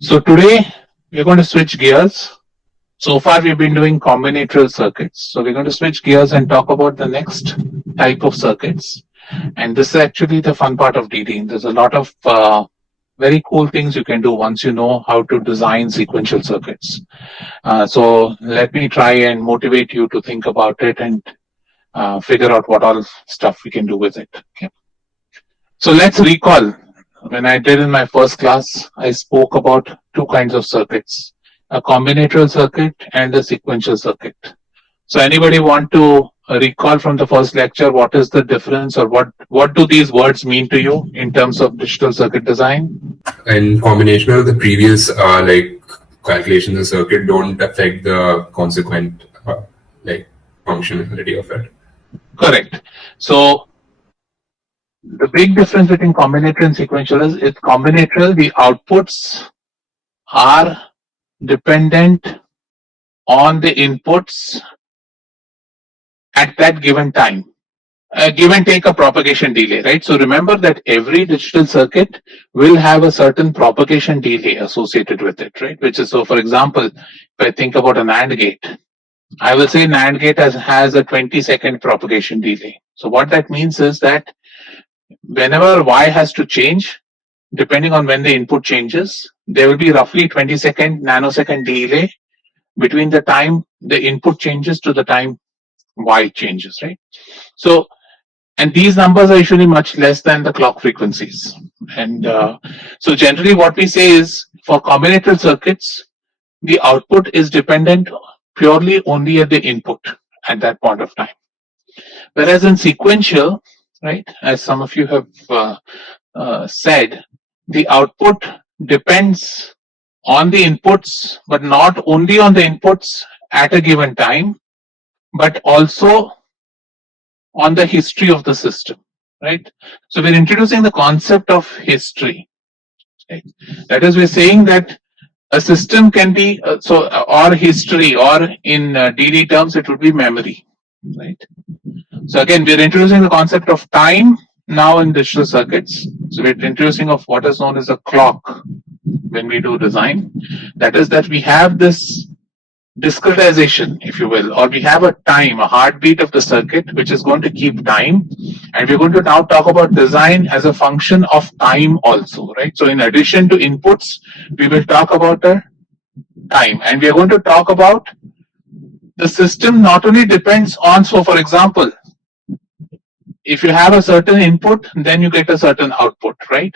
So today we're going to switch gears. So far we've been doing combinatorial circuits. So we're going to switch gears and talk about the next type of circuits. And this is actually the fun part of DD. There's a lot of very cool things you can do once you know how to design sequential circuits. So let me try and motivate you to think about it and figure out what all stuff we can do with it. Okay. So let's recall. When I did in my first class, I spoke about two kinds of circuits, a combinatorial circuit and a sequential circuit. So anybody want to recall from the first lecture what is the difference or what do these words mean to you in terms of digital circuit design? In combinational, the previous calculations in circuit don't affect the consequent functionality of it. Correct. So the big difference between combinatorial and sequential is it's combinatorial, the outputs are dependent on the inputs at that given time. Give and take a propagation delay, right? So remember that every digital circuit will have a certain propagation delay associated with it, right? Which is, so for example, if I think about an AND gate, I will say NAND gate has a 20-second propagation delay. So what that means is that whenever Y has to change, depending on when the input changes, there will be roughly 20-second nanosecond delay between the time the input changes to the time Y changes, right? So, and these numbers are usually much less than the clock frequencies. And so generally what we say is for combinatorial circuits, the output is dependent purely only at the input at that point of time. Whereas in sequential, right, as some of you have said, the output depends on the inputs, but not only on the inputs at a given time, but also on the history of the system, right? So we're introducing the concept of history, right? That is, we're saying that a system can be, or history, or in DD terms, it would be memory, right? So again, we're introducing the concept of time now in digital circuits. So we're introducing of what is known as a clock when we do design. That is that we have this discretization, if you will, or we have a time, a heartbeat of the circuit, which is going to keep time. And we're going to now talk about design as a function of time also, right? So in addition to inputs, we will talk about the time. And we are going to talk about the system not only depends on, so for example, if you have a certain input, then you get a certain output, right?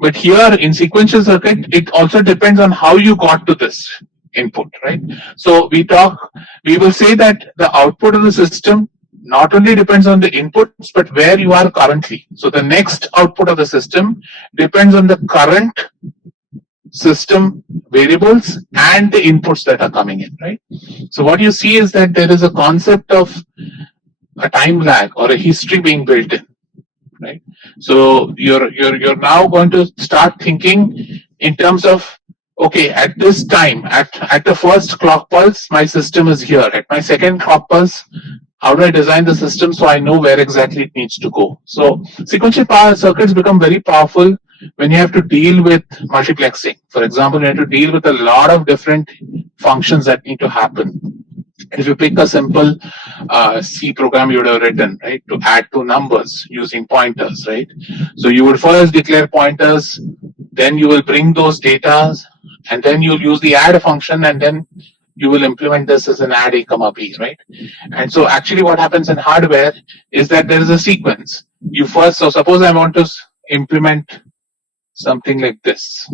But here in sequential circuit, it also depends on how you got to this input, right? So we will say that the output of the system not only depends on the inputs, but where you are currently. So the next output of the system depends on the current system variables and the inputs that are coming in, right? So what you see is that there is a concept of a time lag or a history being built in, right? So you're now going to start thinking in terms of, okay, at this time, at the first clock pulse, my system is here. At my second clock pulse, how do I design the system so I know where exactly it needs to go? So sequential power circuits become very powerful when you have to deal with multiplexing. For example, you have to deal with a lot of different functions that need to happen. If you pick a simple C program you would have written, right, to add two numbers using pointers, right? So you would first declare pointers, then you will bring those data, and then you'll use the add function, and then you will implement this as an add a comma b, right? And so actually what happens in hardware is that there is a sequence. You first, so suppose I want to implement something like this.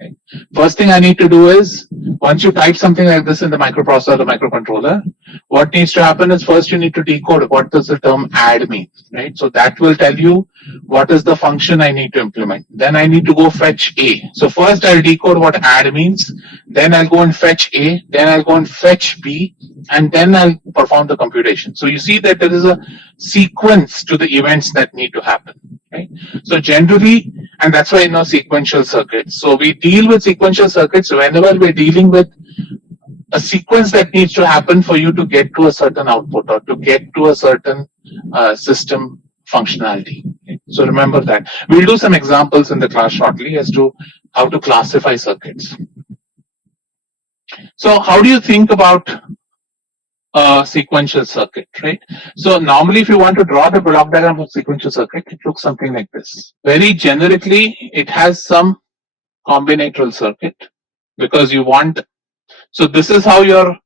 Okay. First thing I need to do is, once you type something like this in the microprocessor or the microcontroller, what needs to happen is first you need to decode what does the term add mean, right? So that will tell you what is the function I need to implement. Then I need to go fetch A. So first I'll decode what add means, then I'll go and fetch A, then I'll go and fetch B, and then I'll perform the computation. So you see that there is a sequence to the events that need to happen, right? So generally, and that's why sequential circuits. So we deal with sequential circuits whenever we're dealing with a sequence that needs to happen for you to get to a certain output or to get to a certain system functionality. Okay? So remember that. We'll do some examples in the class shortly as to how to classify circuits. So how do you think about a sequential circuit, right? So normally if you want to draw the block diagram of sequential circuit, it looks something like this. Very generically, it has some combinatorial circuit because you want, so this is how your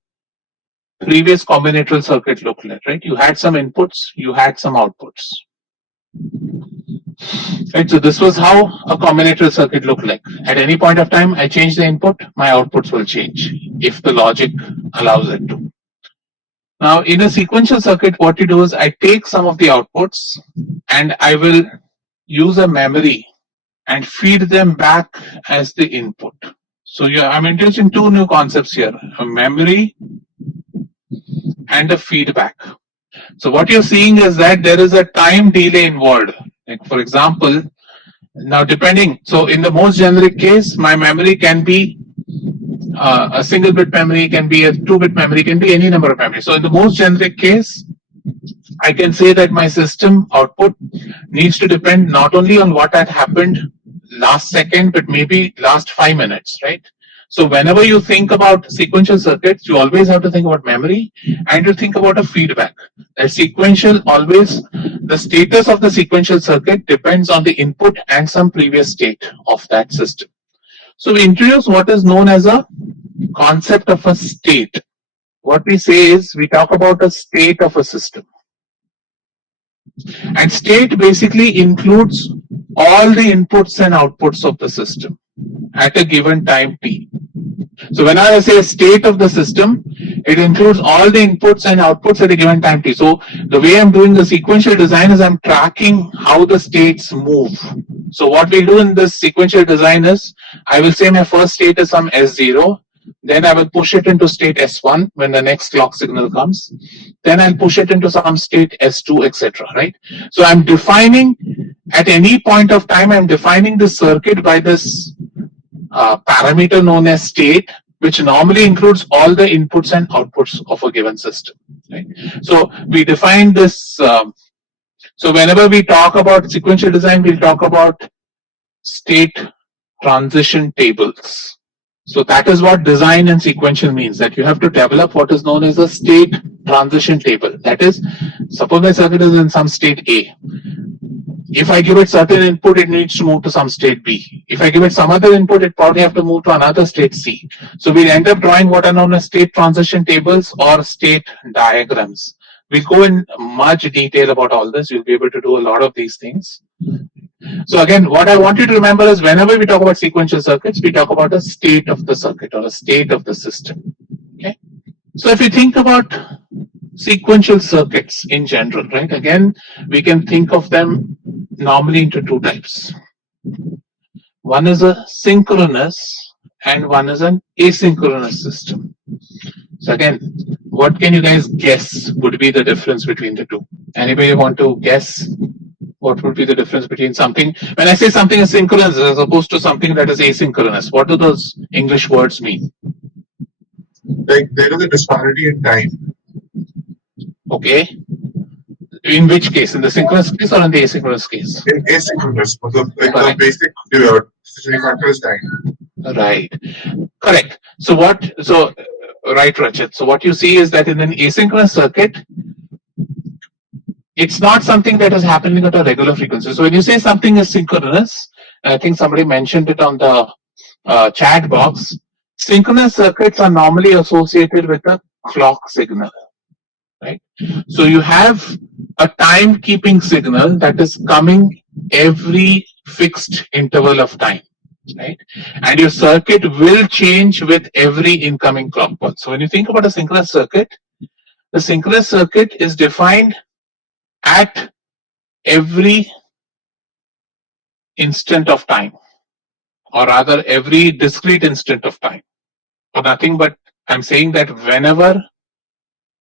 previous combinatorial circuit looked like, right? You had some inputs, you had some outputs. Right, so this was how a combinatorial circuit looked like. At any point of time, I change the input, my outputs will change if the logic allows it to. Now, in a sequential circuit, what you do is I take some of the outputs and I will use a memory and feed them back as the input. So I'm introducing two new concepts here, a memory and a feedback. So what you're seeing is that there is a time delay involved. Like for example, now depending, so in the most generic case, my memory can be a single bit memory, can be a 2-bit memory, can be any number of memories. So in the most generic case, I can say that my system output needs to depend not only on what had happened last second, but maybe last 5 minutes, right? So whenever you think about sequential circuits, you always have to think about memory and you think about a feedback. That sequential always, the status of the sequential circuit depends on the input and some previous state of that system. So we introduce what is known as a concept of a state. What we say is we talk about a state of a system. And state basically includes all the inputs and outputs of the system at a given time t. So when I say state of the system, it includes all the inputs and outputs at a given time t. So the way I'm doing the sequential design is I'm tracking how the states move. So what we do in this sequential design is I will say my first state is some S0, then I will push it into state S1 when the next clock signal comes, then I'll push it into some state S2, etc. Right? So I'm defining at any point of time, I'm defining the circuit by this parameter known as state, which normally includes all the inputs and outputs of a given system. Right? So we define this. So whenever we talk about sequential design, we'll talk about state transition tables. So that is what design and sequential means, that you have to develop what is known as a state transition table. That is, suppose my circuit is in some state A. If I give it certain input, it needs to move to some state B. If I give it some other input, it probably have to move to another state C. So we'll end up drawing what are known as state transition tables or state diagrams. We'll go in much detail about all this. You'll be able to do a lot of these things. So again, what I want you to remember is whenever we talk about sequential circuits, we talk about a state of the circuit or a state of the system. Okay. So if you think about sequential circuits in general, right? Again, we can think of them normally into two types. One is a synchronous and one is an asynchronous system. So again, what can you guys guess would be the difference between the two? Anybody want to guess what would be the difference between something? When I say something is synchronous as opposed to something that is asynchronous, what do those English words mean? Like there is a disparity in time. Okay. In which case? In the synchronous case or in the asynchronous case? In asynchronous, the basic factor is time. Right. Correct. So right, Rachit. So what you see is that in an asynchronous circuit, it's not something that is happening at a regular frequency. So when you say something is synchronous, I think somebody mentioned it on the chat box, synchronous circuits are normally associated with a clock signal. Right? So you have a timekeeping signal that is coming every fixed interval of time. Right? And your circuit will change with every incoming clock pulse. So when you think about a synchronous circuit, the synchronous circuit is defined at every instant of time, or rather every discrete instant of time. So nothing but I'm saying that whenever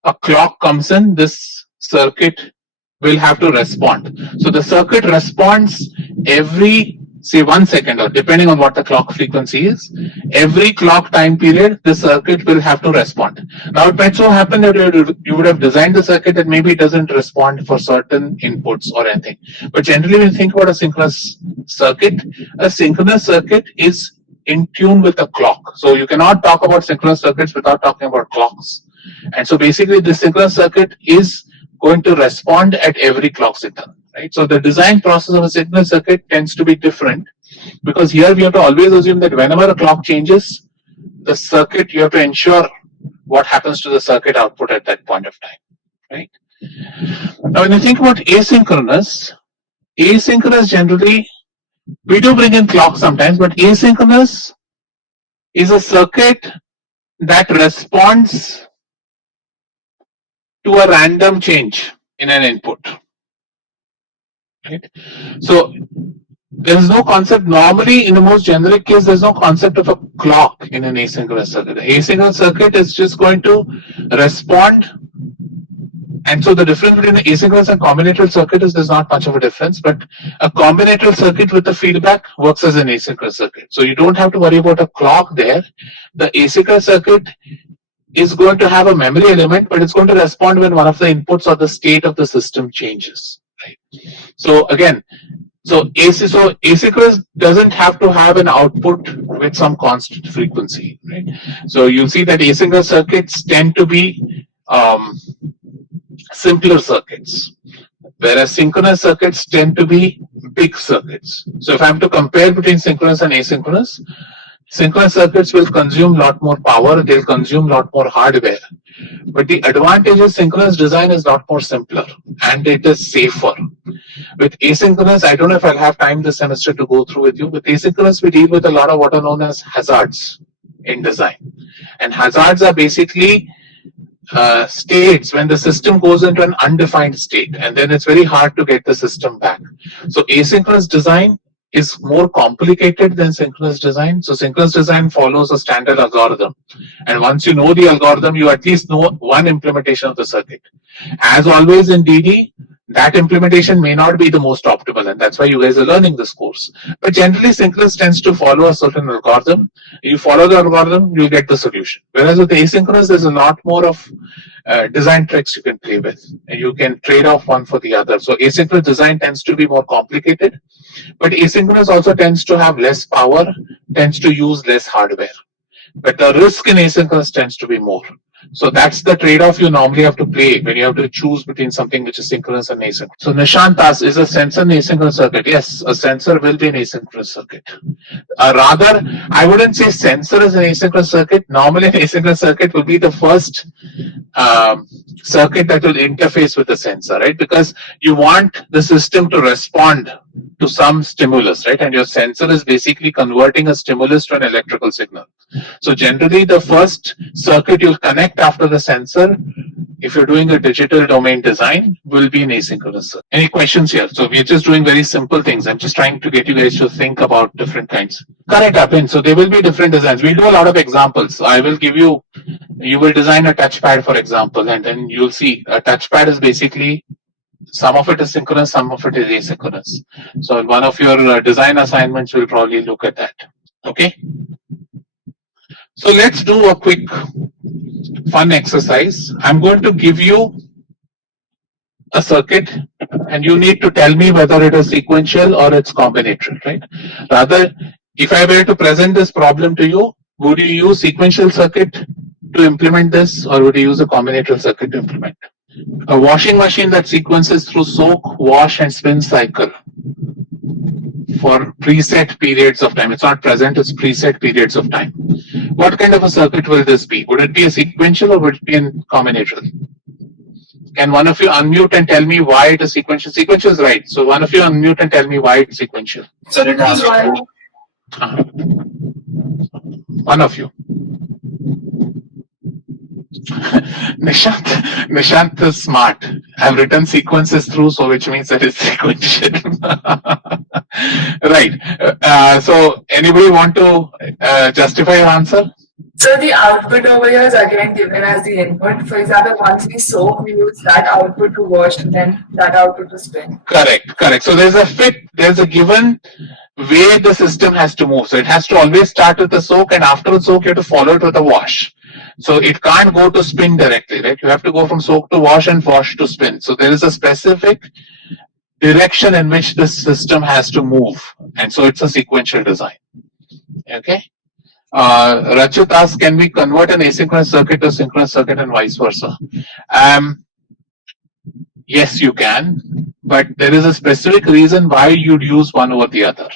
a clock comes in, this circuit will have to respond. So the circuit responds every say 1 second, or depending on what the clock frequency is, every clock time period, the circuit will have to respond. Now, it might so happen that you would have designed the circuit that maybe it doesn't respond for certain inputs or anything. But generally, when you think about a synchronous circuit is in tune with the clock. So you cannot talk about synchronous circuits without talking about clocks. And so basically, the synchronous circuit is going to respond at every clock signal. Right? So the design process of a synchronous circuit tends to be different, because here we have to always assume that whenever a clock changes, the circuit, you have to ensure what happens to the circuit output at that point of time. Right? Now, when you think about asynchronous generally, we do bring in clock sometimes, but asynchronous is a circuit that responds to a random change in an input. Right? So there is no concept, normally in the most generic case, there's no concept of a clock in an asynchronous circuit. The asynchronous circuit is just going to respond. And so the difference between an asynchronous and combinatorial circuit is there's not much of a difference, but a combinatorial circuit with the feedback works as an asynchronous circuit. So you don't have to worry about a clock there. The asynchronous circuit is going to have a memory element, but it's going to respond when one of the inputs or the state of the system changes. Right? So again, asynchronous doesn't have to have an output with some constant frequency. Right? So you'll see that asynchronous circuits tend to be simpler circuits, whereas synchronous circuits tend to be big circuits. So if I have to compare between synchronous and asynchronous, synchronous circuits will consume a lot more power, they'll consume a lot more hardware. But the advantage is synchronous design is a lot more simpler and it is safer. With asynchronous, I don't know if I'll have time this semester to go through with you. With asynchronous, we deal with a lot of what are known as hazards in design. And hazards are basically states when the system goes into an undefined state, and then it's very hard to get the system back. So asynchronous design is more complicated than synchronous design. So synchronous design follows a standard algorithm, and once you know the algorithm, you at least know one implementation of the circuit. As always in DD, that implementation may not be the most optimal, and that's why you guys are learning this course. But generally, synchronous tends to follow a certain algorithm. You follow the algorithm, you get the solution. Whereas with asynchronous, there's a lot more of design tricks you can play with, and you can trade off one for the other. So asynchronous design tends to be more complicated, but asynchronous also tends to have less power, tends to use less hardware. But the risk in asynchronous tends to be more. So that's the trade-off you normally have to play when you have to choose between something which is synchronous and asynchronous. So Nishant asks, is a sensor an asynchronous circuit? Yes, a sensor will be an asynchronous circuit. Rather, I wouldn't say sensor is an asynchronous circuit. Normally, an asynchronous circuit will be the first circuit that will interface with the sensor, right? Because you want the system to respond to some stimulus, right? And your sensor is basically converting a stimulus to an electrical signal. So generally, the first circuit you'll connect after the sensor, if you're doing a digital domain design, will be an asynchronous circuit. Any questions here? So we're just doing very simple things. I'm just trying to get you guys to think about different kinds. Correct, Apin. So there will be different designs. We'll do a lot of examples. I will give you, you will design a touchpad, for example, and then you'll see a touchpad is basically, some of it is synchronous, some of it is asynchronous. So in one of your design assignments, we'll probably look at that. Okay. So let's do a quick fun exercise. I'm going to give you a circuit and you need to tell me whether it is sequential or it's combinatorial, right? Rather, if I were to present this problem to you, would you use sequential circuit to implement this, or would you use a combinatorial circuit to implement? A washing machine that sequences through soak, wash and spin cycle for preset periods of time. It's not present, it's preset periods of time. What kind of a circuit will this be? Would it be a sequential or would it be a combinatorial? Can one of you unmute and tell me why it is sequential? Sequential is right. So one of you unmute and tell me why it's sequential. So it has One of you. Nishant is smart. I've written sequences through, so which means that it's sequential. Right. So anybody want to justify your answer? So the output over here is again given as the input. For example, once we soak, we use that output to wash and then that output to spin. Correct. So there's a given way the system has to move. So it has to always start with the soak, and after the soak, you have to follow it with a wash. So it can't go to spin directly, right? You have to go from soak to wash and wash to spin. So there is a specific direction in which the system has to move, and so it's a sequential design. Okay. Rachit asks, can we convert an asynchronous circuit to synchronous circuit and vice versa? Yes, you can, but there is a specific reason why you'd use one over the other.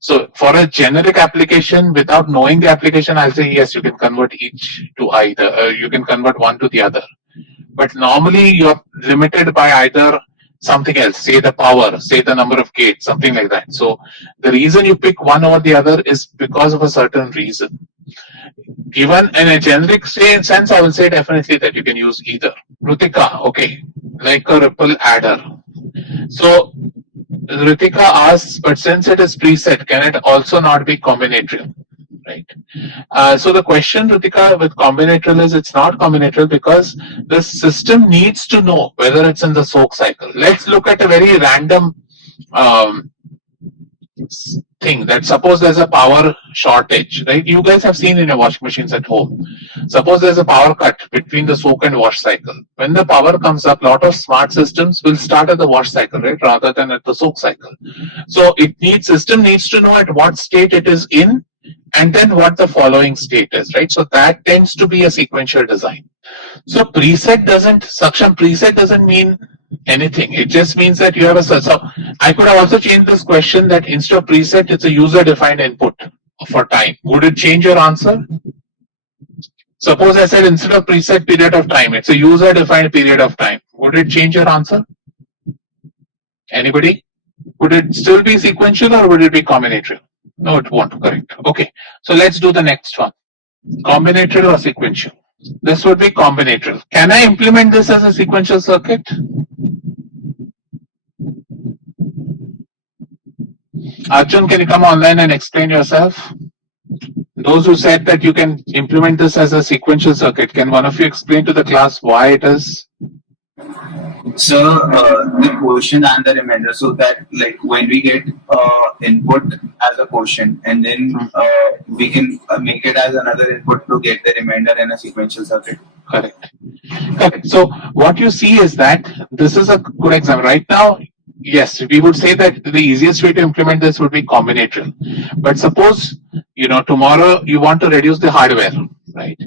So for a generic application, without knowing the application, I'll say yes, you can convert each to either. You can convert one to the other. But normally you're limited by either something else, say the power, say the number of gates, something like that. So the reason you pick one over the other is because of a certain reason. Given in a generic sense, I will say definitely that you can use either. Rutika, okay, like a ripple adder. So Ritika asks, but since it is preset, can it also not be combinatorial? Right. So the question, Ritika, with combinatorial is it's not combinatorial because the system needs to know whether it's in the soak cycle. Let's look at a very random thing that suppose there's a power shortage, right? You guys have seen in your washing machines at home. Suppose there's a power cut between the soak and wash cycle. When the power comes up, a lot of smart systems will start at the wash cycle, right, rather than at the soak cycle. So system needs to know at what state it is in, and then what the following state is, right? So that tends to be a sequential design. So preset doesn't mean anything. It just means that you have a. So I could have also changed this question that instead of preset, it's a user-defined input for time. Would it change your answer? Suppose I said instead of preset period of time, it's a user-defined period of time. Would it change your answer? Anybody? Would it still be sequential or would it be combinatorial? No, it won't. Correct. Okay. So let's do the next one. Combinatorial or sequential? This would be combinatorial. Can I implement this as a sequential circuit? Arjun, can you come online and explain yourself? Those who said that you can implement this as a sequential circuit, can one of you explain to the class why it is? So the quotient and the remainder, so that like when we get input as a quotient and then we can make it as another input to get the remainder in a sequential circuit. Correct. So what you see is that this is a good example. Right now, yes, we would say that the easiest way to implement this would be combinatorial. But suppose, tomorrow you want to reduce the hardware, right?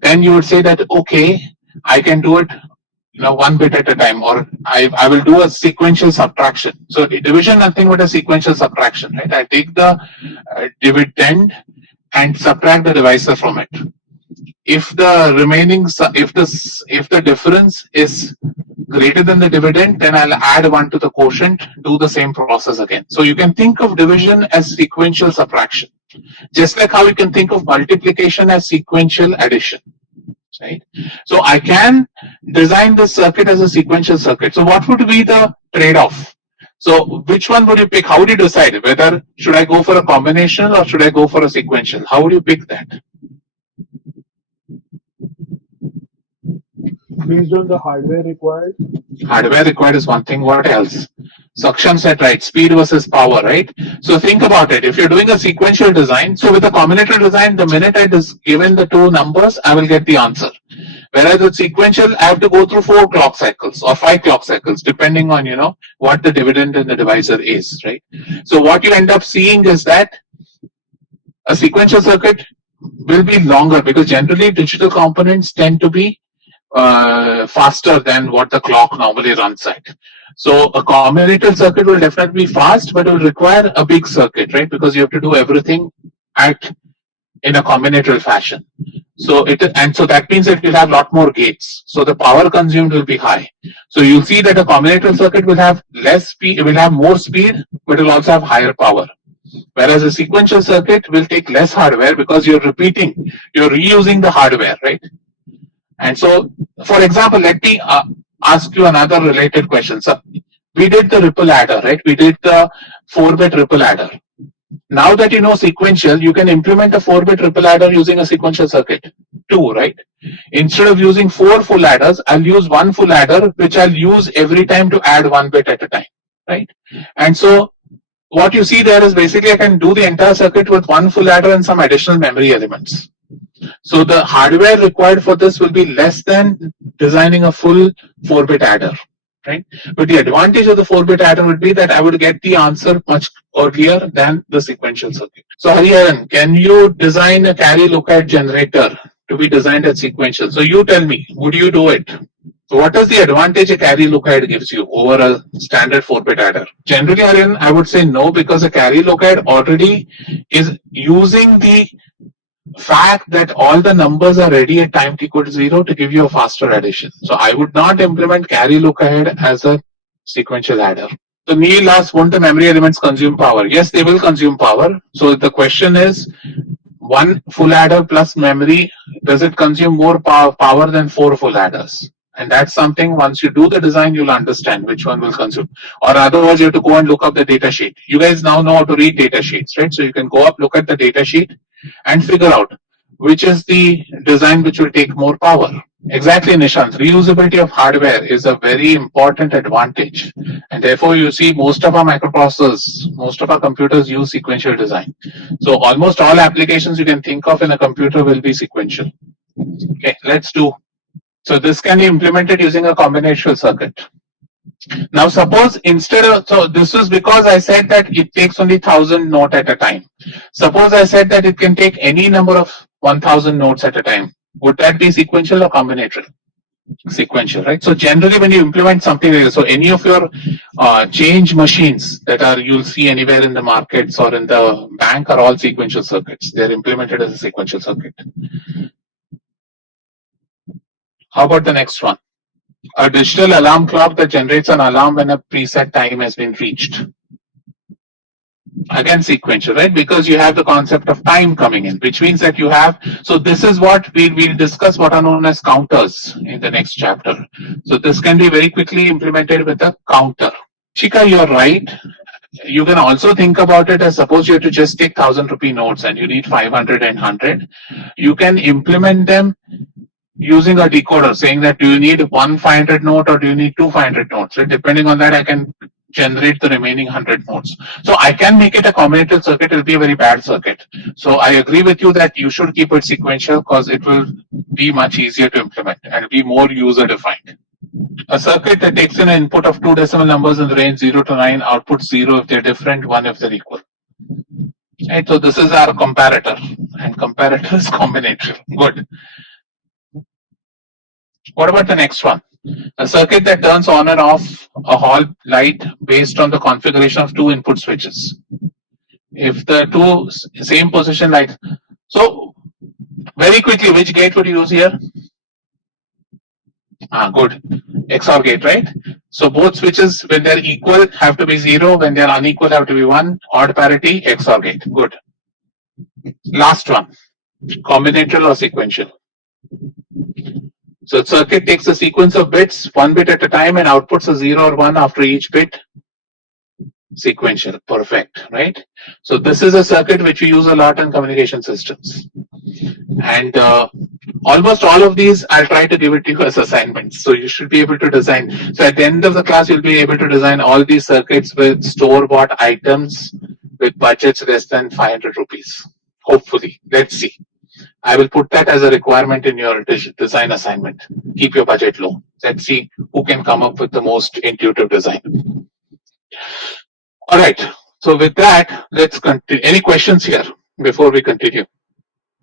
Then you would say that, okay, I can do it one bit at a time, or I will do a sequential subtraction. So division, nothing but a sequential subtraction, right? I take the dividend and subtract the divisor from it. If the remaining, if the difference is greater than the dividend, then I'll add 1 to the quotient, do the same process again. So you can think of division as sequential subtraction, just like how you can think of multiplication as sequential addition. Right? So I can design this circuit as a sequential circuit. So what would be the trade-off? So which one would you pick? How would you decide whether should I go for a combinational or should I go for a sequential? How would you pick that? Based on the hardware required. Hardware required is one thing. What else? Saksham said right, speed versus power, right? So think about it. If you're doing a sequential design, so with a combinatorial design, the minute I just given the two numbers, I will get the answer. Whereas with sequential, I have to go through 4 clock cycles or 5 clock cycles, depending on what the dividend in the divisor is, right? So what you end up seeing is that a sequential circuit will be longer because generally digital components tend to be faster than what the clock normally runs at. So a combinatorial circuit will definitely be fast, but it will require a big circuit, right? Because you have to do everything in a combinatorial fashion. So that means it will have a lot more gates. So the power consumed will be high. So you'll see that a combinatorial circuit will have less speed, it will have more speed, but it will also have higher power. Whereas a sequential circuit will take less hardware because you're reusing the hardware, right? And so, for example, let me ask you another related question. So we did the ripple adder, right? We did the 4-bit ripple adder. now that you know sequential, you can implement a 4-bit triple adder using a sequential circuit. 2, right? Instead of using 4 full adders, I'll use 1 full adder, which I'll use every time to add 1 bit at a time, right? And so what you see there is basically I can do the entire circuit with 1 full adder and some additional memory elements. So the hardware required for this will be less than designing a full 4-bit adder, right? But the advantage of the 4-bit adder would be that I would get the answer much earlier than the sequential circuit. So Hariharan, can you design a carry lookup generator to be designed as sequential? So you tell me, would you do it? So what is the advantage a carry lookup gives you over a standard 4-bit adder? Generally, Hariharan, I would say no, because a carry lookup already is using the fact that all the numbers are ready at time equal to 0 to give you a faster addition. So I would not implement carry look ahead as a sequential adder. So Neil asks, won't the memory elements consume power? Yes, they will consume power. So the question is, 1 full adder plus memory, does it consume more power than 4 full adders? And that's something once you do the design, you'll understand which one will consume. Or otherwise, you have to go and look up the data sheet. You guys now know how to read data sheets, right? So you can go up, look at the data sheet and figure out which is the design which will take more power. Exactly, Nishant. Reusability of hardware is a very important advantage. And therefore, you see most of our microprocessors, most of our computers use sequential design. So almost all applications you can think of in a computer will be sequential. Okay, let's do. So this can be implemented using a combinational circuit. Now suppose instead of, so this is because I said that it takes only 1000 nodes at a time. Suppose I said that it can take any number of 1000 nodes at a time. Would that be sequential or combinatorial? Sequential, right? So generally when you implement something like this, so any of your change machines that are you'll see anywhere in the markets or in the bank are all sequential circuits. They're implemented as a sequential circuit. How about the next one? A digital alarm clock that generates an alarm when a preset time has been reached. Again, sequential, right? Because you have the concept of time coming in, which means that you have, so this is what we'll discuss what are known as counters in the next chapter. So this can be very quickly implemented with a counter. Shika, you're right. You can also think about it as suppose you have to just take 1000 rupee notes and you need 500 and 100. You can implement them using a decoder, saying that do you need one 500 note or do you need two 500 notes? So depending on that, I can generate the remaining 100 notes. So I can make it a combinatorial circuit. It will be a very bad circuit. So I agree with you that you should keep it sequential because it will be much easier to implement and be more user defined. A circuit that takes in an input of 2 decimal numbers in the range 0 to 9, output 0 if they're different, 1 if they're equal. Right, so this is our comparator, and comparator is combinatorial. Good. What about the next one? A circuit that turns on and off a hall light based on the configuration of 2 input switches. If the 2 same position lights. So very quickly, which gate would you use here? Good. XOR gate, right? So both switches, when they're equal, have to be 0. When they're unequal, have to be 1. Odd parity, XOR gate. Good. Last one. Combinatorial or sequential? So circuit takes a sequence of bits, 1 bit at a time, and outputs a 0 or 1 after each bit. Sequential. Perfect, right? So this is a circuit which we use a lot in communication systems. And almost all of these, I'll try to give it to you as assignments. So you should be able to design. So at the end of the class, you'll be able to design all these circuits with store-bought items with budgets less than 500 rupees. Hopefully. Let's see. I will put that as a requirement in your design assignment. Keep your budget low. Let's see who can come up with the most intuitive design. All right. So with that, let's continue. Any questions here before we continue?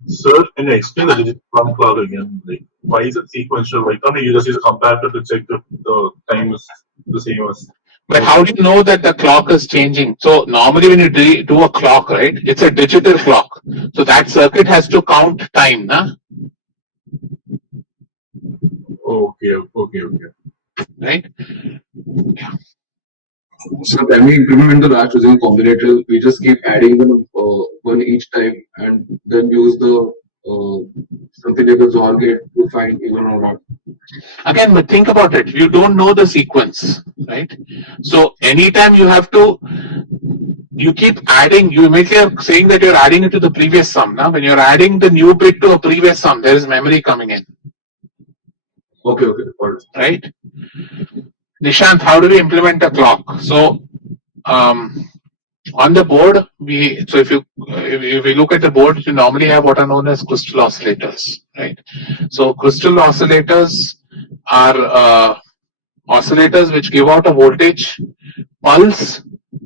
Sir, can you explain the digital alarm clock again? Like, why is it sequential? Like, I mean, you just use a comparator to check the time is the same as. But how do you know that the clock is changing? So normally when you do a clock, right, it's a digital clock. So that circuit has to count time, nah? Okay. Right? So when we implement the latch using combinatorial, we just keep adding them one each time and then use the something like a XOR gate to find even or not. Again, but think about it. You don't know the sequence, right? So anytime you have to you keep adding, you immediately are saying that you're adding it to the previous sum. Now, when you're adding the new bit to a previous sum, there is memory coming in. Okay, okay, got it. Right? Nishant, how do we implement a clock? So, on the board, if we look at the board, you normally have what are known as crystal oscillators, right? So crystal oscillators are oscillators which give out a voltage pulse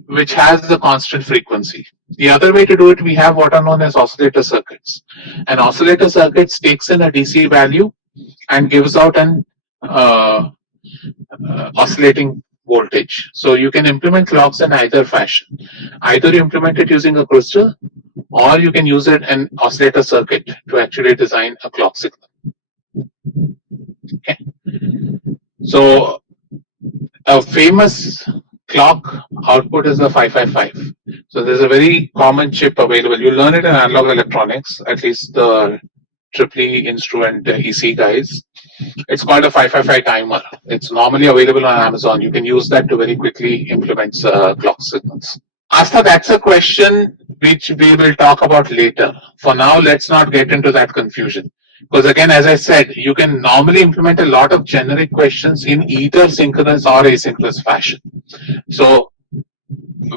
which has a constant frequency. The other way to do it, we have what are known as oscillator circuits. An oscillator circuit takes in a DC value and gives out an oscillating voltage. So you can implement clocks in either fashion. Either you implement it using a crystal, or you can use it an oscillator circuit to actually design a clock signal. Okay. So a famous clock output is the 555. So there's a very common chip available. You learn it in analog electronics, at least the EEE instrument EC guys. It's called a 555 timer. It's normally available on Amazon. You can use that to very quickly implement clock signals. Asta, that's a question which we will talk about later. For now, let's not get into that confusion. Because again, as I said, you can normally implement a lot of generic questions in either synchronous or asynchronous fashion. So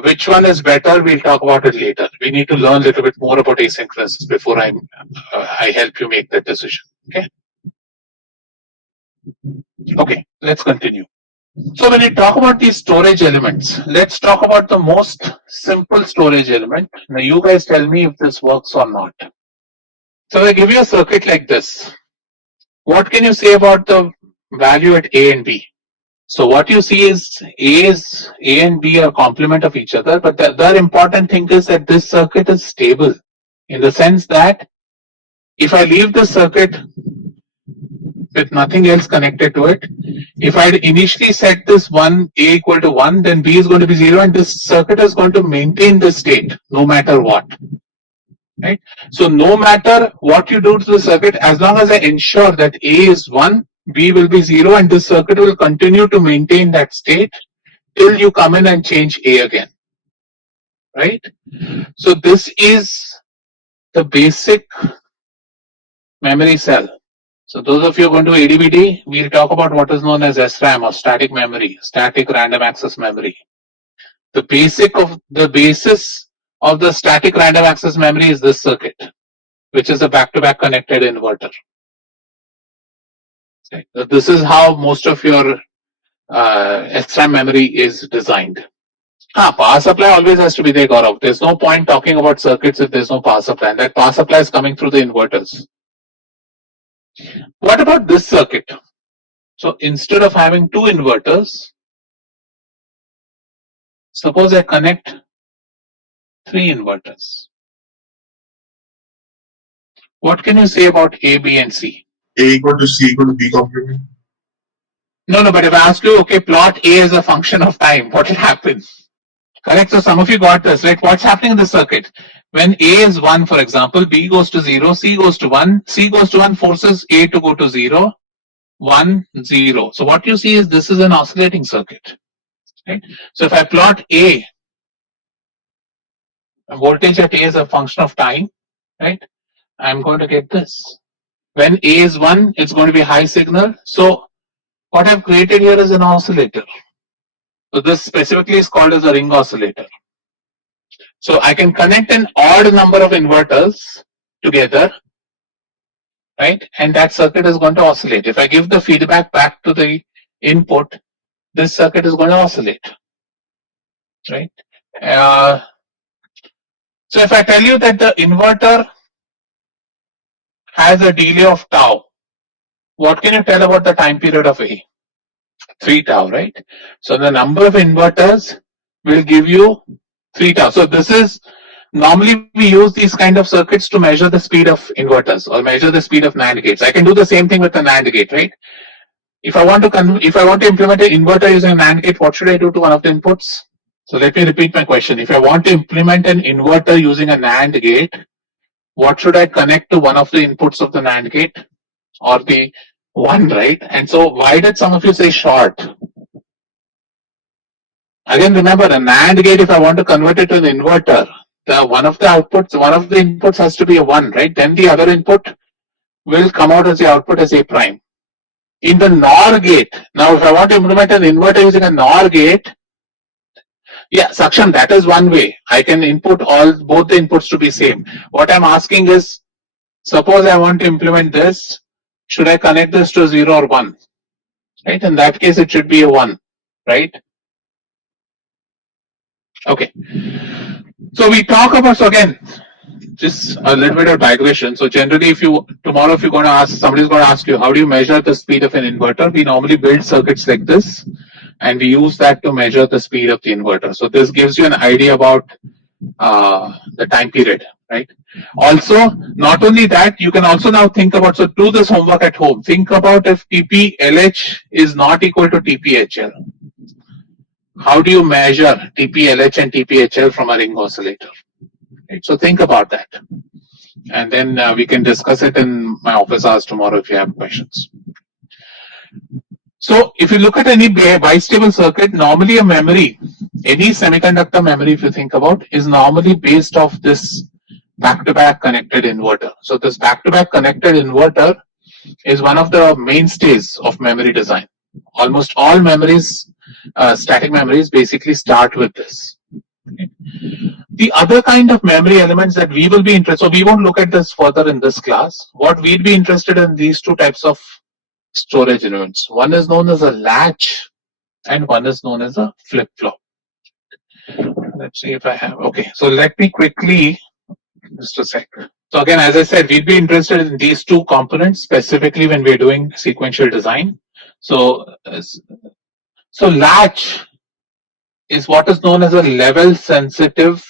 which one is better, we'll talk about it later. We need to learn a little bit more about asynchronous before I help you make that decision. Okay. Okay, let's continue. So when you talk about these storage elements, let's talk about the most simple storage element. Now you guys tell me if this works or not. So I give you a circuit like this. What can you say about the value at A and B? So what you see is A and B are complement of each other, but the other important thing is that this circuit is stable in the sense that if I leave the circuit with nothing else connected to it, if I had initially set this one A equal to 1, then B is going to be 0, and this circuit is going to maintain the state no matter what. Right? So no matter what you do to the circuit, as long as I ensure that A is 1, B will be 0, and this circuit will continue to maintain that state till you come in and change A again. Right? So this is the basic memory cell. So those of you who are going to ADBD, we'll talk about what is known as SRAM, or static memory, static random access memory. The basis of the static random access memory is this circuit, which is a back-to-back connected inverter. Okay. So this is how most of your SRAM memory is designed. Power supply always has to be there, Gaurav. There's no point talking about circuits if there's no power supply. And that power supply is coming through the inverters. What about this circuit? So instead of having two inverters, suppose I connect 3 inverters. What can you say about A, B, and C? A equal to C equal to B complement. No, but if I ask you, okay, plot A as a function of time, what will happen? Correct? So some of you got this, right? What's happening in the circuit? When A is 1, for example, B goes to 0, C goes to 1, C goes to 1 forces A to go to 0, 1, 0. So what you see is this is an oscillating circuit. Right? So if I plot A, voltage at A is a function of time, right? I'm going to get this. When A is 1, it's going to be high signal. So what I've created here is an oscillator. So this specifically is called as a ring oscillator. So I can connect an odd number of inverters together, right? And that circuit is going to oscillate. If I give the feedback back to the input, this circuit is going to oscillate, right? So if I tell you that the inverter has a delay of tau, what can you tell about the time period of A? 3 tau, right? So the number of inverters will give you 3 tau. So this is, normally we use these kind of circuits to measure the speed of inverters or measure the speed of NAND gates. I can do the same thing with the NAND gate, right? If I want to implement an inverter using a NAND gate, what should I do to one of the inputs? So let me repeat my question. If I want to implement an inverter using a NAND gate, what should I connect to one of the inputs of the NAND gate? Or the one, right? And so why did some of you say short? Again, remember a NAND gate, if I want to convert it to an inverter, one of the inputs has to be a 1, right? Then the other input will come out as the output as A prime. In the NOR gate, now if I want to implement an inverter using a NOR gate, yeah, Saksham, that is one way. I can input both the inputs to be same. What I'm asking is, suppose I want to implement this, should I connect this to 0 or 1? Right? In that case, it should be a 1, right? Okay. So we talk about, so again, just a little bit of digression. So generally, tomorrow if you're going to ask, somebody's going to ask you, how do you measure the speed of an inverter? We normally build circuits like this, and we use that to measure the speed of the inverter. So this gives you an idea about the time period, right? Also, not only that, you can also now think about, so do this homework at home. Think about if TP-LH is not equal to TP-HL. How do you measure TP-LH and TP-HL from a ring oscillator? Right? So think about that. And then we can discuss it in my office hours tomorrow if you have questions. So if you look at any bistable circuit, normally a memory, any semiconductor memory, if you think about, is normally based off this back-to-back connected inverter. So this back-to-back connected inverter is one of the mainstays of memory design. Almost all memories, static memories, basically start with this. Okay. The other kind of memory elements that we will be interested, so we won't look at this further in this class. What we'd be interested in, these two types of storage elements. One is known as a latch and one is known as a flip-flop. Let's see if I have, okay. So let me quickly, just a sec. So again, as I said, we'd be interested in these two components specifically when we're doing sequential design. So latch is what is known as a level sensitive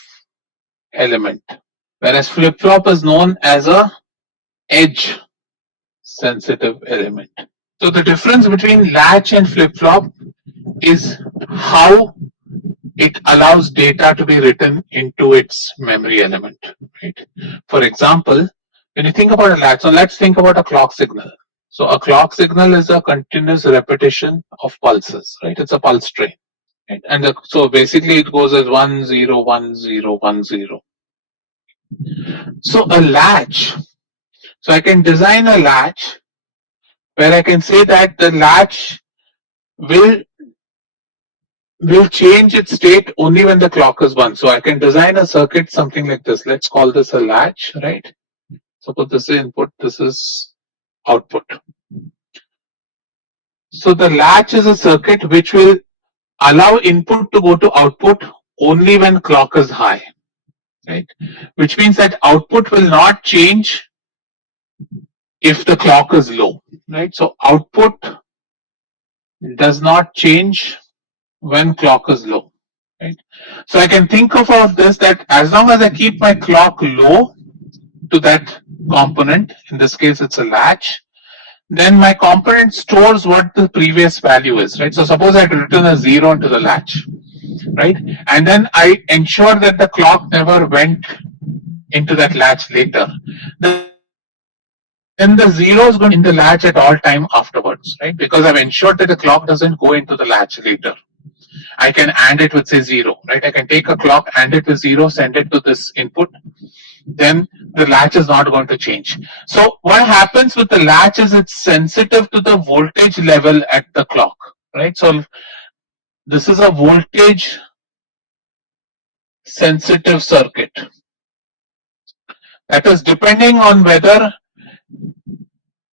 element, whereas flip-flop is known as a edge sensitive element. So the difference between latch and flip-flop is how it allows data to be written into its memory element. Right? For example, when you think about a latch, so let's think about a clock signal. So a clock signal is a continuous repetition of pulses, right? It's a pulse train. Right? And so basically it goes as 1 0 1 0 1 0. So a latch, so I can design a latch where I can say that the latch will change its state only when the clock is 1. So I can design a circuit something like this. Let's call this a latch, right? Suppose this is input, this is output. So the latch is a circuit which will allow input to go to output only when clock is high, right? Which means that output will not change if the clock is low, right? So output does not change when clock is low, right? So I can think of this that as long as I keep my clock low to that component, in this case it's a latch, then my component stores what the previous value is, right? So suppose I had written a 0 into the latch, right? And then I ensure that the clock never went into that latch later. Then the 0 is going to be in the latch at all time afterwards, right? Because I've ensured that the clock doesn't go into the latch later. I can AND it with say 0, right? I can take a clock, AND it with 0, send it to this input. Then the latch is not going to change. So what happens with the latch is it's sensitive to the voltage level at the clock, right? So this is a voltage sensitive circuit. That is depending on whether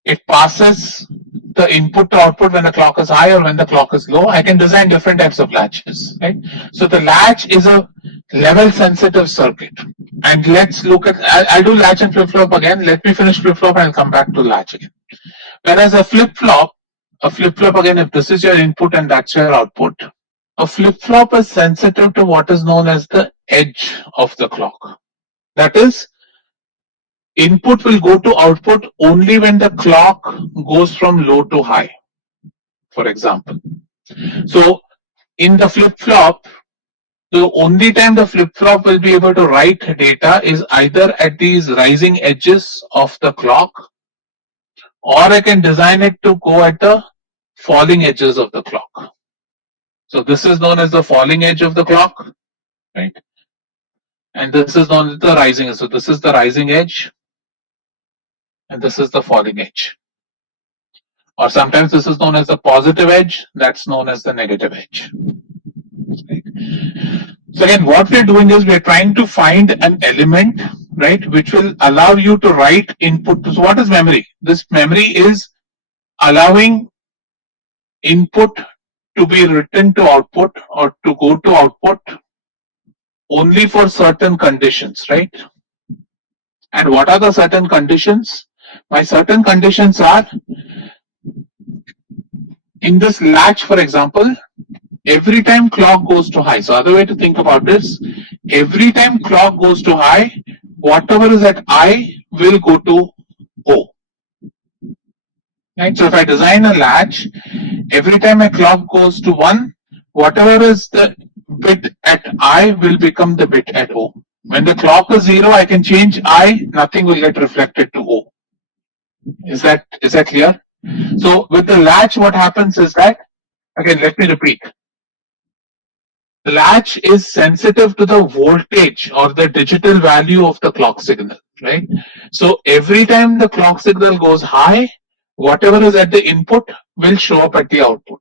it passes the input to output when the clock is high or when the clock is low. I can design different types of latches, right? So the latch is a level sensitive circuit. And let's look at, I'll do latch and flip-flop again. Let me finish flip-flop and I'll come back to latch again. Whereas a flip-flop again, if this is your input and that's your output, a flip-flop is sensitive to what is known as the edge of the clock. That is, input will go to output only when the clock goes from low to high, for example. So in the flip-flop, the only time the flip-flop will be able to write data is either at these rising edges of the clock, or I can design it to go at the falling edges of the clock. So this is known as the falling edge of the clock, right? And this is known as the rising edge. So this is the rising edge, and this is the falling edge. Or sometimes this is known as the positive edge, that's known as the negative edge. Right? So again, what we're doing is we're trying to find an element, right, which will allow you to write input. So what is memory? This memory is allowing input to be written to output or to go to output only for certain conditions, right? And what are the certain conditions? My certain conditions are, in this latch, for example, every time clock goes to high. So other way to think about this, every time clock goes to high, whatever is at I will go to O. Right? So if I design a latch, every time a clock goes to 1, whatever is the bit at I will become the bit at O. When the clock is 0, I can change I, nothing will get reflected to O. Is that clear? So with the latch, what happens is that, again, let me repeat. The latch is sensitive to the voltage or the digital value of the clock signal, right? So every time the clock signal goes high, whatever is at the input will show up at the output.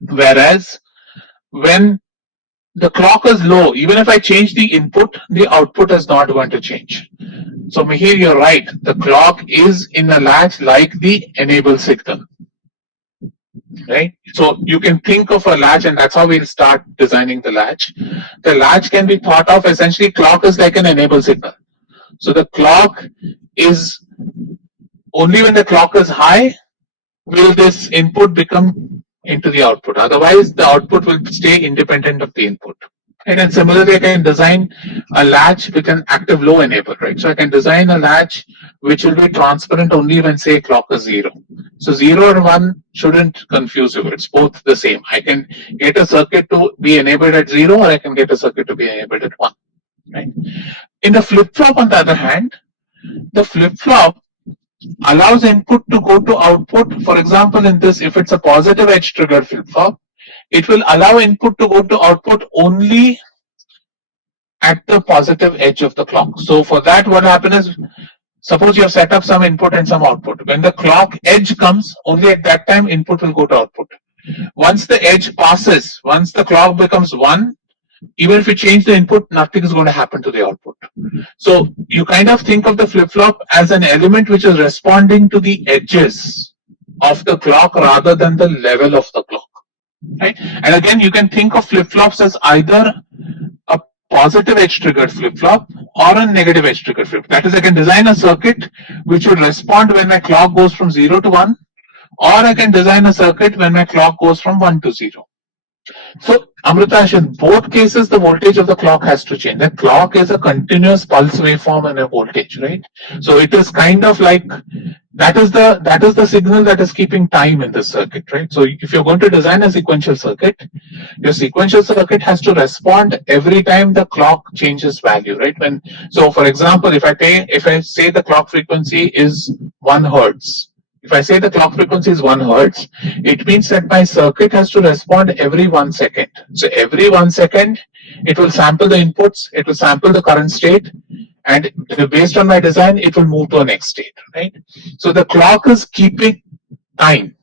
Whereas when the clock is low, even if I change the input, the output is not going to change. So Mihir, you're right. The clock is in a latch like the enable signal. Right? So you can think of a latch, and that's how we'll start designing the latch. The latch can be thought of essentially, clock is like an enable signal. So the clock is, only when the clock is high will this input become into the output. Otherwise, the output will stay independent of the input. And similarly, I can design a latch with an active low enable, right? So I can design a latch which will be transparent only when, say, clock is 0. So 0 or 1 shouldn't confuse you. It's both the same. I can get a circuit to be enabled at 0, or I can get a circuit to be enabled at 1. Right? In the flip-flop, on the other hand, the flip-flop allows input to go to output. For example, in this, if it's a positive edge triggered flip-flop, it will allow input to go to output only at the positive edge of the clock. So for that, what happens is, suppose you have set up some input and some output. When the clock edge comes, only at that time input will go to output. Once the edge passes, once the clock becomes 1, even if you change the input, nothing is going to happen to the output. So you kind of think of the flip-flop as an element which is responding to the edges of the clock rather than the level of the clock. Right? And again, you can think of flip-flops as either a positive edge triggered flip-flop or a negative edge triggered flip. That is, I can design a circuit which would respond when my clock goes from 0 to 1, or I can design a circuit when my clock goes from 1 to 0. So, Amritash, in both cases, the voltage of the clock has to change. The clock is a continuous pulse waveform and a voltage, right? So it is kind of like, that is the signal that is keeping time in this circuit, right? So if you're going to design a sequential circuit, your sequential circuit has to respond every time the clock changes value, right? So for example, if I say the clock frequency is 1 hertz, if I say the clock frequency is 1 hertz, it means that my circuit has to respond every 1 second. So every 1 second, it will sample the inputs, it will sample the current state, and based on my design, it will move to a next state, right? So the clock is keeping time,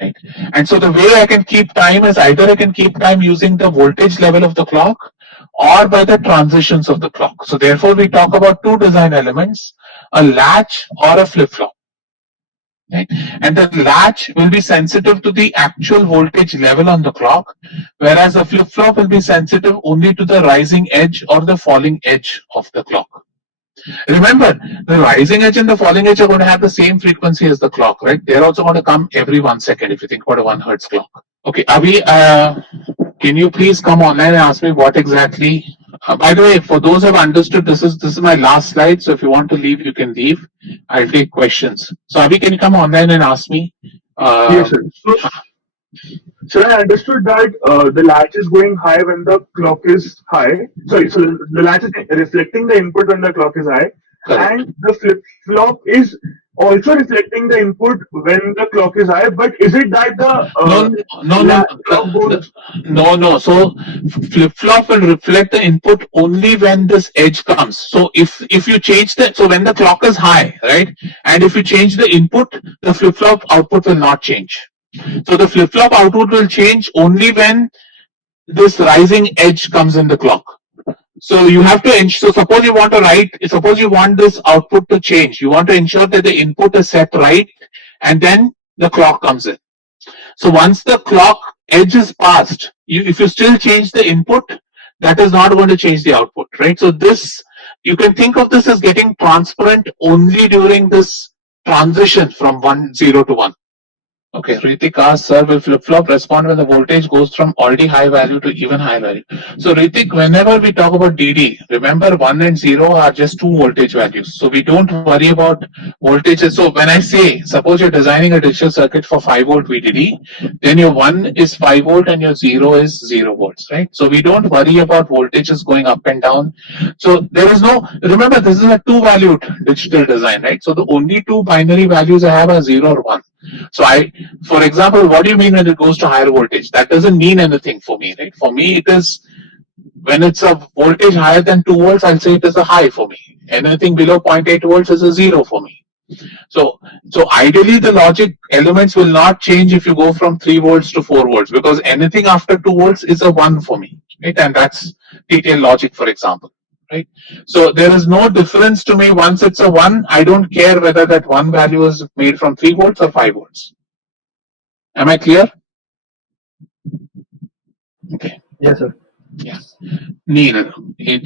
right? And so the way I can keep time is either I can keep time using the voltage level of the clock or by the transitions of the clock. So therefore, we talk about 2 design elements, a latch or a flip-flop. Right? And the latch will be sensitive to the actual voltage level on the clock, whereas the flip-flop will be sensitive only to the rising edge or the falling edge of the clock. Remember, the rising edge and the falling edge are going to have the same frequency as the clock, right? They're also going to come every 1 second if you think about a 1 hertz clock. Okay, Avi, can you please come online and ask me what exactly? By the way, for those who have understood, this is my last slide. So if you want to leave, you can leave. I'll take questions. So Avi, can you come online and ask me? Yes, sir. So I understood that the latch is going high when the clock is high. Sorry, so the latch is reflecting the input when the clock is high, Correct. and the flip flop is also reflecting the input when the clock is high, but is it that the clock goes? No. So flip flop will reflect the input only when this edge comes. So if you change so when the clock is high, right, and if you change the input, the flip flop output will not change. So the flip flop output will change only when this rising edge comes in the clock. So you have to ensure. So suppose you want to write. Suppose you want this output to change. You want to ensure that the input is set right, and then the clock comes in. So once the clock edge is passed, if you still change the input, that is not going to change the output, right? So this, you can think of this as getting transparent only during this transition from 0 to 1. Okay, Ritik asks, sir, will flip-flop respond when the voltage goes from already high value to even high value? So Ritik, whenever we talk about DD, remember 1 and 0 are just two voltage values. So we don't worry about voltages. So when I say, suppose you're designing a digital circuit for 5 volt VDD, then your 1 is 5 volt and your 0 is 0 volts, right? So we don't worry about voltages going up and down. So there is no, remember this is a two valued digital design, right? So the only two binary values I have are 0 or 1. So for example, what do you mean when it goes to higher voltage? That doesn't mean anything for me, right? For me, it is when it's a voltage higher than 2 volts, I'll say it is a high for me. Anything below 0.8 volts is a 0 for me. So ideally, the logic elements will not change if you go from 3 volts to 4 volts, because anything after 2 volts is a 1 for me, right? And that's detailed logic, for example. Right? So there is no difference to me. Once it's a 1, I don't care whether that 1 value is made from 3 volts or 5 volts. Am I clear? Okay. Yes, sir. Yeah. Neil,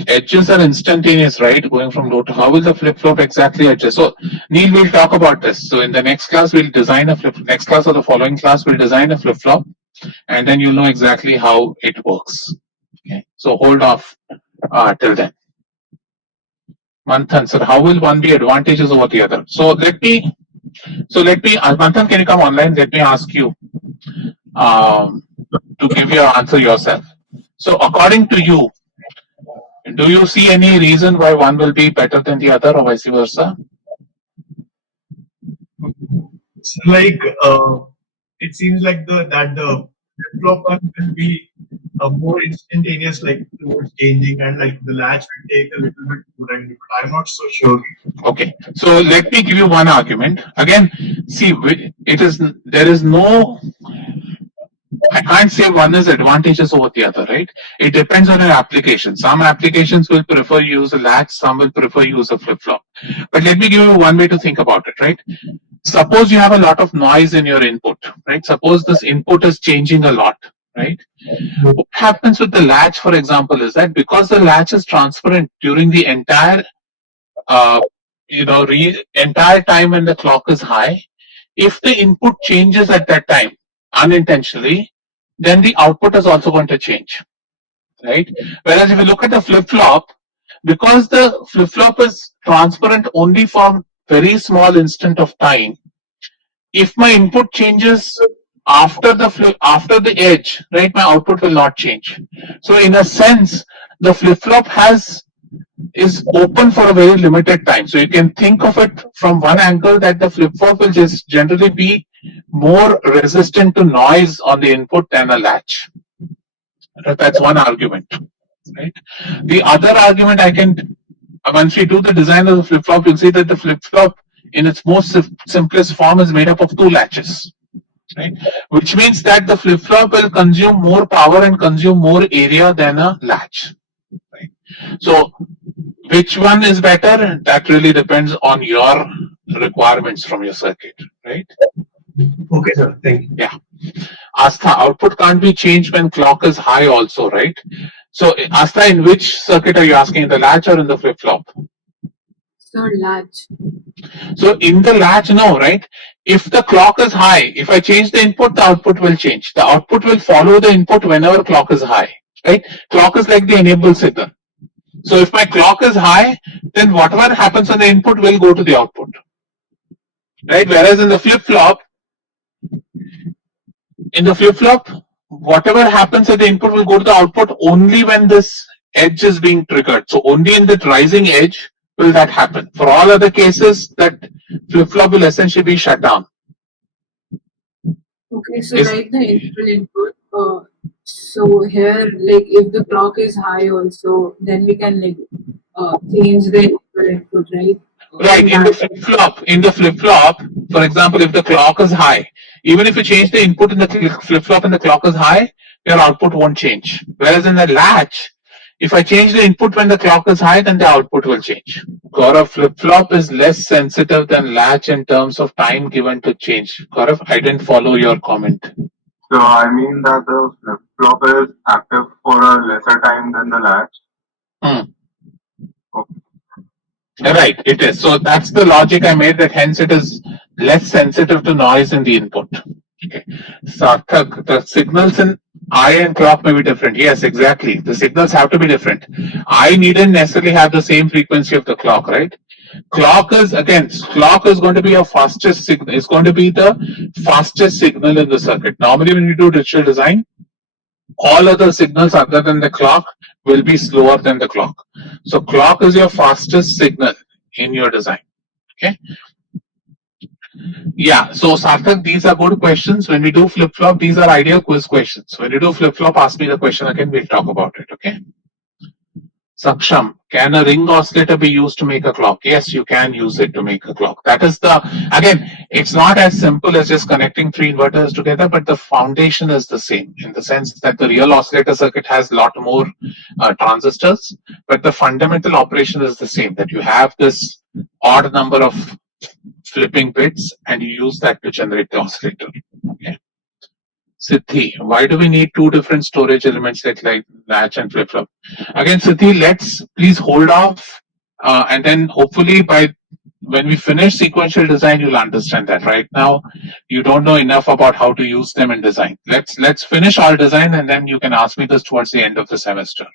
edges are instantaneous, right? Going from low to how will the flip flop exactly adjust? So Neil, we'll talk about this. So in the next class, we'll design a next class or the following class, we'll design a flip flop, and then you'll know exactly how it works. Okay. So hold off till then. Manthan, sir, how will one be advantages over the other? So let me, Manthan, can you come online? Let me ask you to give your answer yourself. So according to you, do you see any reason why one will be better than the other or vice versa? It's like it seems like the flip-flop one will be more instantaneous, like towards changing, and like the latch will take a little bit more time. But I'm not so sure. Okay, so let me give you one argument. Again, see, there is no, I can't say one is advantageous over the other, right? It depends on your application. Some applications will prefer you use a latch, some will prefer you use a flip-flop. But let me give you one way to think about it, right? Suppose you have a lot of noise in your input, right? Suppose this input is changing a lot, right? What happens with the latch, for example, is that because the latch is transparent during the entire entire time when the clock is high, if the input changes at that time unintentionally, then the output is also going to change, right? Whereas if you look at the flip-flop, because the flip-flop is transparent only for very small instant of time, if my input changes after the edge, right, my output will not change. So in a sense, the flip-flop is open for a very limited time. So you can think of it from one angle that the flip-flop will just generally be more resistant to noise on the input than a latch. That's one argument, right? The other argument once we do the design of the flip-flop, you'll see that the flip-flop in its most simplest form is made up of 2 latches, right? Which means that the flip-flop will consume more power and consume more area than a latch, right? So which one is better? That really depends on your requirements from your circuit, right? Okay, sir. Thank you. Yeah. Astha, output can't be changed when clock is high also, right? So Astha, in which circuit are you asking, in the latch or in the flip-flop? Sir, latch. So in the latch, no, right? If the clock is high, if I change the input, the output will change. The output will follow the input whenever clock is high, right? Clock is like the enable signal. So if my clock is high, then whatever happens on the input will go to the output, right? Whereas in the flip-flop, whatever happens at the input will go to the output only when this edge is being triggered. So only in that rising edge will that happen. For all other cases, that flip-flop will essentially be shut down. Okay, so Is- like the initial input. So here, like if the clock is high, also then we can like change the input, right? Right, in the flip-flop, for example, if the clock is high, even if you change the input in the flip-flop and the clock is high, your output won't change. Whereas in the latch, if I change the input when the clock is high, then the output will change. Gaurav, flip-flop is less sensitive than latch in terms of time given to change. Gaurav, I didn't follow your comment. So I mean that the flip flop is active for a lesser time than the latch. Hmm. Okay. Right, it is. So that's the logic I made, that hence it is less sensitive to noise in the input. Okay. Sarthak, the signals in I and clock may be different. Yes, exactly. The signals have to be different. I needn't necessarily have the same frequency of the clock, right? Clock is going to be a fastest signal. It's going to be the fastest signal in the circuit. Normally, when we do digital design, all other signals other than the clock will be slower than the clock. So clock is your fastest signal in your design. Okay. Yeah. So Sarthak, these are good questions. When we do flip flop, these are ideal quiz questions. When you do flip flop, ask me the question again. We'll talk about it. Okay. Saksham, can a ring oscillator be used to make a clock? Yes, you can use it to make a clock. That is again, it's not as simple as just connecting three inverters together, but the foundation is the same in the sense that the real oscillator circuit has a lot more transistors, but the fundamental operation is the same, that you have this odd number of flipping bits and you use that to generate the oscillator. Okay. Siddhi, why do we need two different storage elements like latch and flip flop? Again, Siddhi, let's please hold off, and then hopefully by when we finish sequential design, you'll understand that. Right now, you don't know enough about how to use them in design. Let's finish our design, and then you can ask me this towards the end of the semester.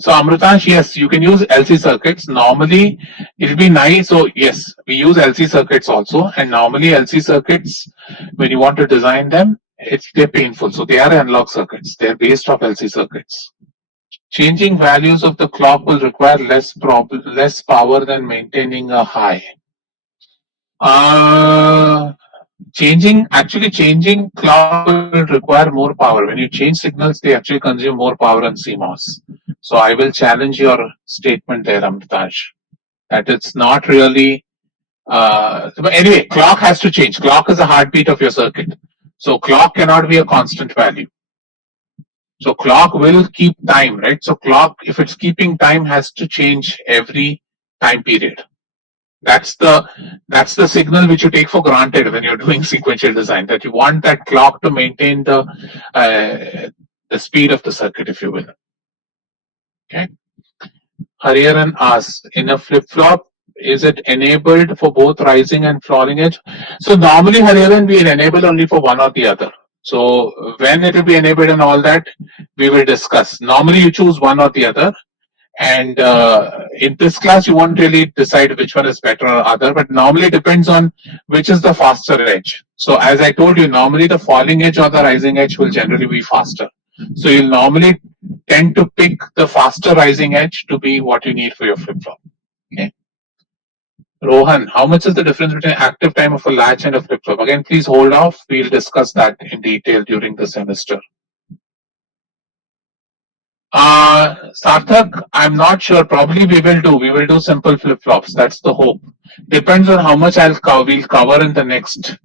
So Amrutash, yes, you can use LC circuits. Normally, it'll be nice. So yes, we use LC circuits also, and normally LC circuits, when you want to design them, they're painful. So they are analog circuits. They're based off LC circuits. Changing values of the clock will require less power than maintaining a high. Changing clock will require more power. When you change signals, they actually consume more power in CMOS. So I will challenge your statement there, Amritaj, that it's not really. But anyway, clock has to change. Clock is a heartbeat of your circuit. So clock cannot be a constant value. So clock will keep time, right? So clock, if it's keeping time, has to change every time period. That's the signal which you take for granted when you're doing sequential design, that you want that clock to maintain the speed of the circuit, if you will. Okay. Hariharan asks, in a flip-flop, is it enabled for both rising and falling edge? So normally, Hariharan, we will enable only for one or the other. So when it will be enabled and all that, we will discuss. Normally, you choose one or the other. And in this class, you won't really decide which one is better or other, but normally it depends on which is the faster edge. So as I told you, normally the falling edge or the rising edge will generally be faster. So you'll normally tend to pick the faster rising edge to be what you need for your flip-flop. Okay. Rohan, how much is the difference between active time of a latch and a flip-flop? Again, please hold off. We'll discuss that in detail during the semester. Sarthak, I'm not sure. Probably we will do simple flip flops. That's the hope. Depends on how much we'll cover in the next